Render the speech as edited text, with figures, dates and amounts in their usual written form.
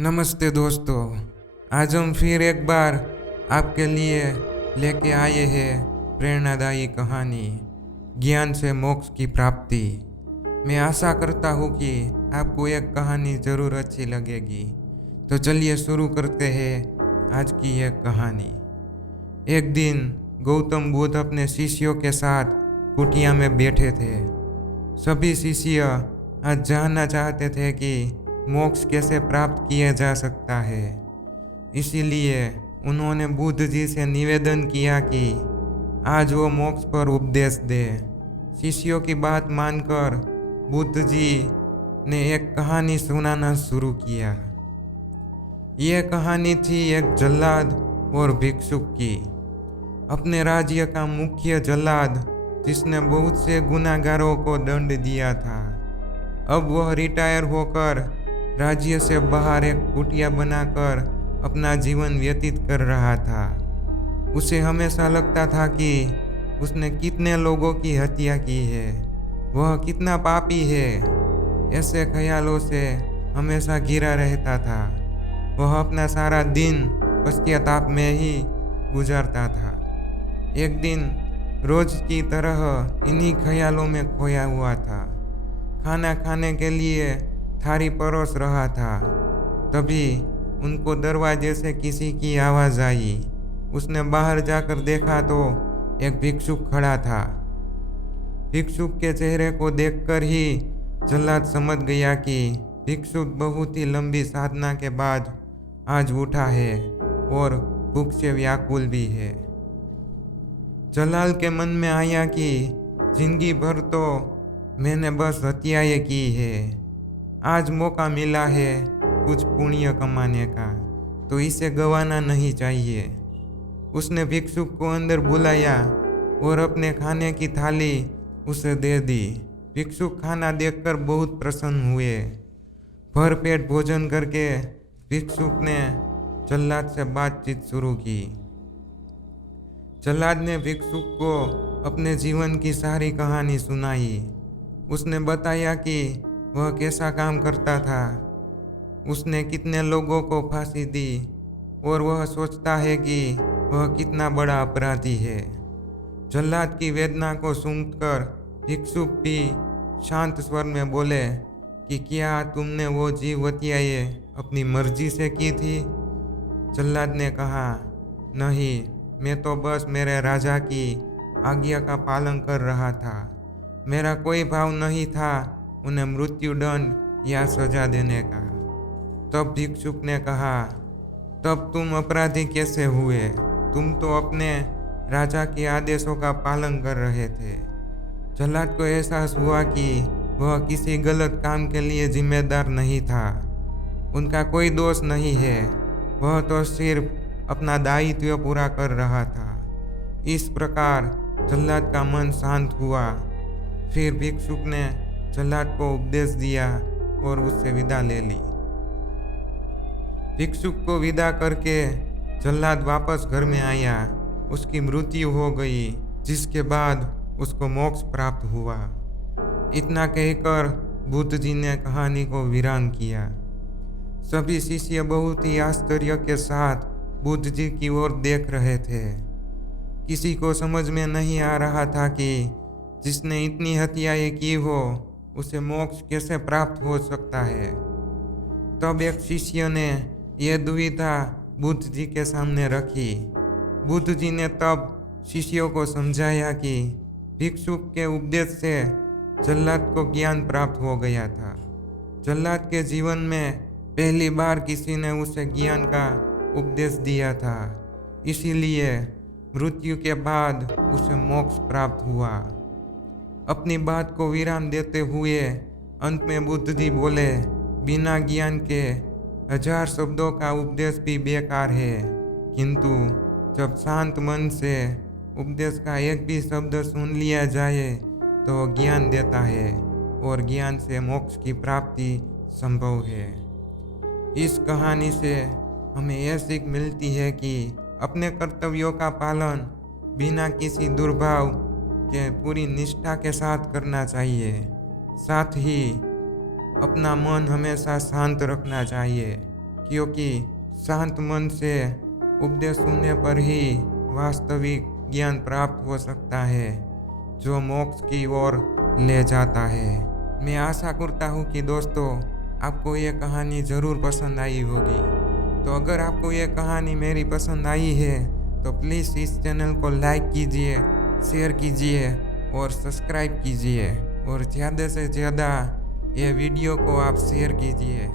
नमस्ते दोस्तों। आज हम फिर एक बार आपके लिए लेके आए हैं प्रेरणादायी कहानी ज्ञान से मोक्ष की प्राप्ति। मैं आशा करता हूँ कि आपको एक कहानी ज़रूर अच्छी लगेगी। तो चलिए शुरू करते हैं आज की एक कहानी। एक दिन गौतम बुद्ध अपने शिष्यों के साथ कुटिया में बैठे थे। सभी शिष्य आज जानना चाहते थे कि मोक्ष कैसे प्राप्त किया जा सकता है। इसीलिए उन्होंने बुद्ध जी से निवेदन किया कि आज वो मोक्ष पर उपदेश दे। शिष्यों की बात मानकर बुद्ध जी ने एक कहानी सुनाना शुरू किया। यह कहानी थी एक जल्लाद और भिक्षुक की। अपने राज्य का मुख्य जल्लाद जिसने बहुत से गुनाहगारों को दंड दिया था, अब वह रिटायर होकर राज्य से बाहर एक कुटिया बनाकर अपना जीवन व्यतीत कर रहा था। उसे हमेशा लगता था कि उसने कितने लोगों की हत्या की है, वह कितना पापी है। ऐसे ख्यालों से हमेशा घिरा रहता था। वह अपना सारा दिन पश्चाताप में ही गुजारता था। एक दिन रोज की तरह इन्हीं ख्यालों में खोया हुआ था। खाना खाने के लिए थाली परोस रहा था। तभी उनको दरवाजे से किसी की आवाज़ आई। उसने बाहर जाकर देखा तो एक भिक्षुक खड़ा था। भिक्षुक के चेहरे को देखकर ही जल्लाद समझ गया कि भिक्षुक बहुत ही लंबी साधना के बाद आज उठा है और भूख से व्याकुल भी है। जलाल के मन में आया कि जिंदगी भर तो मैंने बस हत्याएं की है, आज मौका मिला है कुछ पुण्य कमाने का, तो इसे गंवाना नहीं चाहिए। उसने भिक्षुक को अंदर बुलाया और अपने खाने की थाली उसे दे दी। भिक्षुक खाना देखकर बहुत प्रसन्न हुए। भरपेट भोजन करके भिक्षुक ने जल्लाद से बातचीत शुरू की। जल्लाद ने भिक्षुक को अपने जीवन की सारी कहानी सुनाई। उसने बताया कि वह कैसा काम करता था, उसने कितने लोगों को फांसी दी और वह सोचता है कि वह कितना बड़ा अपराधी है। जल्लाद की वेदना को सुनकर भिक्षुक भी शांत स्वर में बोले कि क्या तुमने वो जीव हत्याएं अपनी मर्जी से की थी? जल्लाद ने कहा, नहीं, मैं तो बस मेरे राजा की आज्ञा का पालन कर रहा था। मेरा कोई भाव नहीं था उन्हें मृत्यु दंड या सजा देने का। तब भिक्षुक ने कहा, तब तुम अपराधी कैसे हुए? तुम तो अपने राजा के आदेशों का पालन कर रहे थे। जल्लाद को एहसास हुआ कि वह किसी गलत काम के लिए जिम्मेदार नहीं था। उनका कोई दोष नहीं है, वह तो सिर्फ अपना दायित्व पूरा कर रहा था। इस प्रकार जल्लाद का मन शांत हुआ। फिर भिक्षुक ने जल्लाद को उपदेश दिया और उससे विदा ले ली। भिक्षुक को विदा करके जल्लाद वापस घर में आया। उसकी मृत्यु हो गई, जिसके बाद उसको मोक्ष प्राप्त हुआ। इतना कहकर बुद्ध जी ने कहानी को विराम किया। सभी शिष्य बहुत ही आश्चर्य के साथ बुद्ध जी की ओर देख रहे थे। किसी को समझ में नहीं आ रहा था कि जिसने इतनी हत्याएं की हो उसे मोक्ष कैसे प्राप्त हो सकता है। तब एक शिष्य ने यह दुविधा बुद्ध जी के सामने रखी। बुद्ध जी ने तब शिष्यों को समझाया कि भिक्षुक के उपदेश से जल्लाद को ज्ञान प्राप्त हो गया था। जल्लाद के जीवन में पहली बार किसी ने उसे ज्ञान का उपदेश दिया था, इसीलिए मृत्यु के बाद उसे मोक्ष प्राप्त हुआ। अपनी बात को विराम देते हुए अंत में बुद्ध जी बोले, बिना ज्ञान के 1000 शब्दों का उपदेश भी बेकार है, किंतु जब शांत मन से उपदेश का एक भी शब्द सुन लिया जाए तो ज्ञान देता है और ज्ञान से मोक्ष की प्राप्ति संभव है। इस कहानी से हमें यह सीख मिलती है कि अपने कर्तव्यों का पालन बिना किसी दुर्भाव के पूरी निष्ठा के साथ करना चाहिए। साथ ही अपना मन हमेशा शांत रखना चाहिए, क्योंकि शांत मन से उपदेश सुनने पर ही वास्तविक ज्ञान प्राप्त हो सकता है जो मोक्ष की ओर ले जाता है। मैं आशा करता हूँ कि दोस्तों आपको ये कहानी ज़रूर पसंद आई होगी। तो अगर आपको ये कहानी मेरी पसंद आई है तो प्लीज़ इस चैनल को लाइक कीजिए, शेयर कीजिए और सब्सक्राइब कीजिए और ज़्यादा से ज़्यादा ये वीडियो को आप शेयर कीजिए।